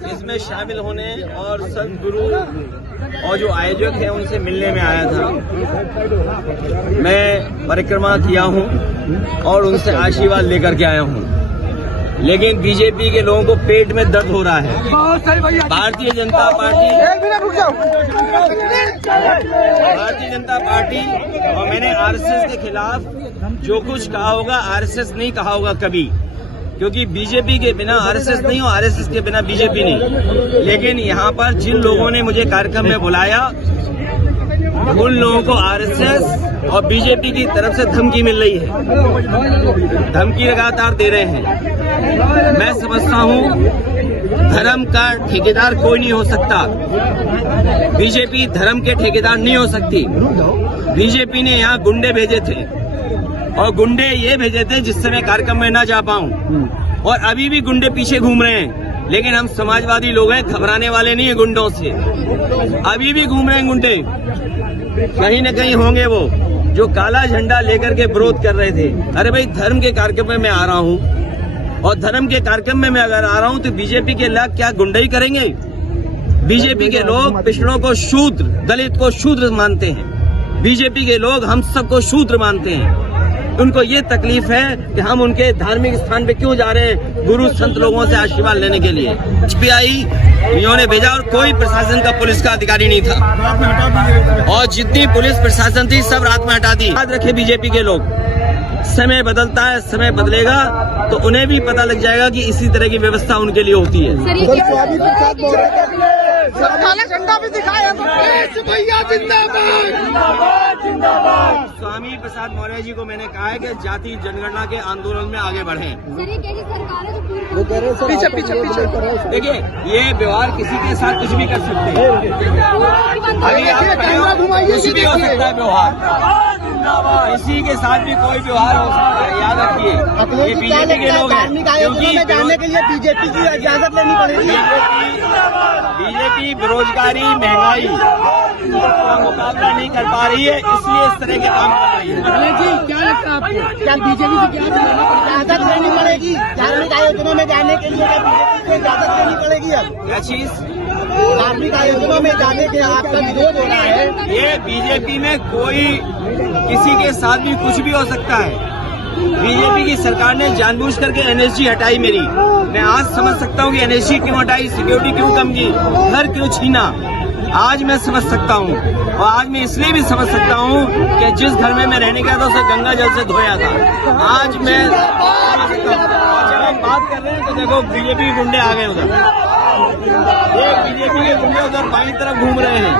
इसमें शामिल होने और सदगुरु और जो आयोजक हैं उनसे मिलने में आया था। मैं परिक्रमा किया हूं और उनसे आशीर्वाद लेकर के आया हूं, लेकिन बीजेपी के लोगों को पेट में दर्द हो रहा है। भारतीय जनता पार्टी और मैंने आरएसएस के खिलाफ जो कुछ कहा होगा, आरएसएस नहीं कहा होगा कभी, क्योंकि बीजेपी के बिना आरएसएस नहीं और आरएसएस के बिना बीजेपी नहीं। लेकिन यहाँ पर जिन लोगों ने मुझे कार्यक्रम में बुलाया, उन लोगों को आरएसएस और बीजेपी की तरफ से धमकी मिल रही है, धमकी लगातार दे रहे हैं। मैं समझता हूँ धर्म का ठेकेदार कोई नहीं हो सकता, बीजेपी धर्म के ठेकेदार नहीं हो सकती। बीजेपी ने यहाँ गुंडे भेजे थे और गुंडे ये भेजे थे जिससे मैं कार्यक्रम में न जा पाऊं, और अभी भी गुंडे पीछे घूम रहे हैं। लेकिन हम समाजवादी लोग हैं, घबराने वाले नहीं है गुंडों से। अभी भी घूम रहे हैं गुंडे, कहीं न कहीं होंगे वो जो काला झंडा लेकर के विरोध कर रहे थे। अरे भाई, धर्म के कार्यक्रम में मैं आ रहा हूं और धर्म के कार्यक्रम में मैं अगर आ रहा हूं तो बीजेपी के लोग क्या गुंडाई करेंगे? बीजेपी के लोग पिछड़ों को शूद्र, दलित को शूद्र मानते हैं। बीजेपी के लोग हम सबको शूद्र मानते हैं। उनको ये तकलीफ है कि हम उनके धार्मिक स्थान पे क्यों जा रहे हैं, गुरु संत लोगों से आशीर्वाद लेने के लिए। एसपीआई इन्होंने भेजा और कोई प्रशासन का, पुलिस का अधिकारी नहीं था, और जितनी पुलिस प्रशासन थी सब रात में हटा दी। याद रखे बीजेपी के लोग, समय बदलता है, समय बदलेगा तो उन्हें भी पता लग जाएगा कि इसी तरह की व्यवस्था उनके लिए होती है। काला झंडा भी दिखाया, भैया जिंदाबाद जिंदाबाद। स्वामी प्रसाद मौर्य जी को मैंने कहा है कि जाति जनगणना के आंदोलन में आगे बढ़ें। पीछे पीछे पीछे देखिए, ये व्यवहार किसी के साथ कुछ भी कर सकते हैं। अभी आप कुछ भी हो सकता है व्यवहार, किसी के साथ भी कोई व्यवहार हो सकता है। याद रखिए, ये बीजेपी के लोग हैं, क्योंकि जाने के लिए बीजेपी की इजाजत लेनी पड़ेगी। बीजेपी बेरोजगारी, महंगाई का मुकाबला नहीं कर पा रही है, इसलिए इस तरह के काम कर रही है। जी, क्या लगता है आपको, क्या बीजेपी से क्या इजाजत लेनी पड़ेगी धार्मिक आयोजनों में जाने के लिए? क्या बीजेपी को इजाजत लेनी पड़ेगी? अब क्या चीज? धार्मिक आयोजनों में जाने के आपका विरोध हो रहा है। ये बीजेपी में कोई किसी के साथ भी कुछ भी हो सकता है। बीजेपी की सरकार ने जानबूझ करके एनएसजी हटाई मेरी। मैं आज समझ सकता हूँ कि एनएसजी क्यों हटाई, सिक्योरिटी क्यों कम की, घर क्यों छीना। आज मैं समझ सकता हूँ, और आज मैं इसलिए भी समझ सकता हूँ कि जिस घर में मैं रहने गया था उसे गंगा जल से धोया था। आज मैं समझ सकता हूँ। जब हम बात कर रहे हैं तो देखो, बीजेपी के गुंडे आ गए उधर, ये बीजेपी के गुंडे उधर बाईं तरफ घूम रहे हैं।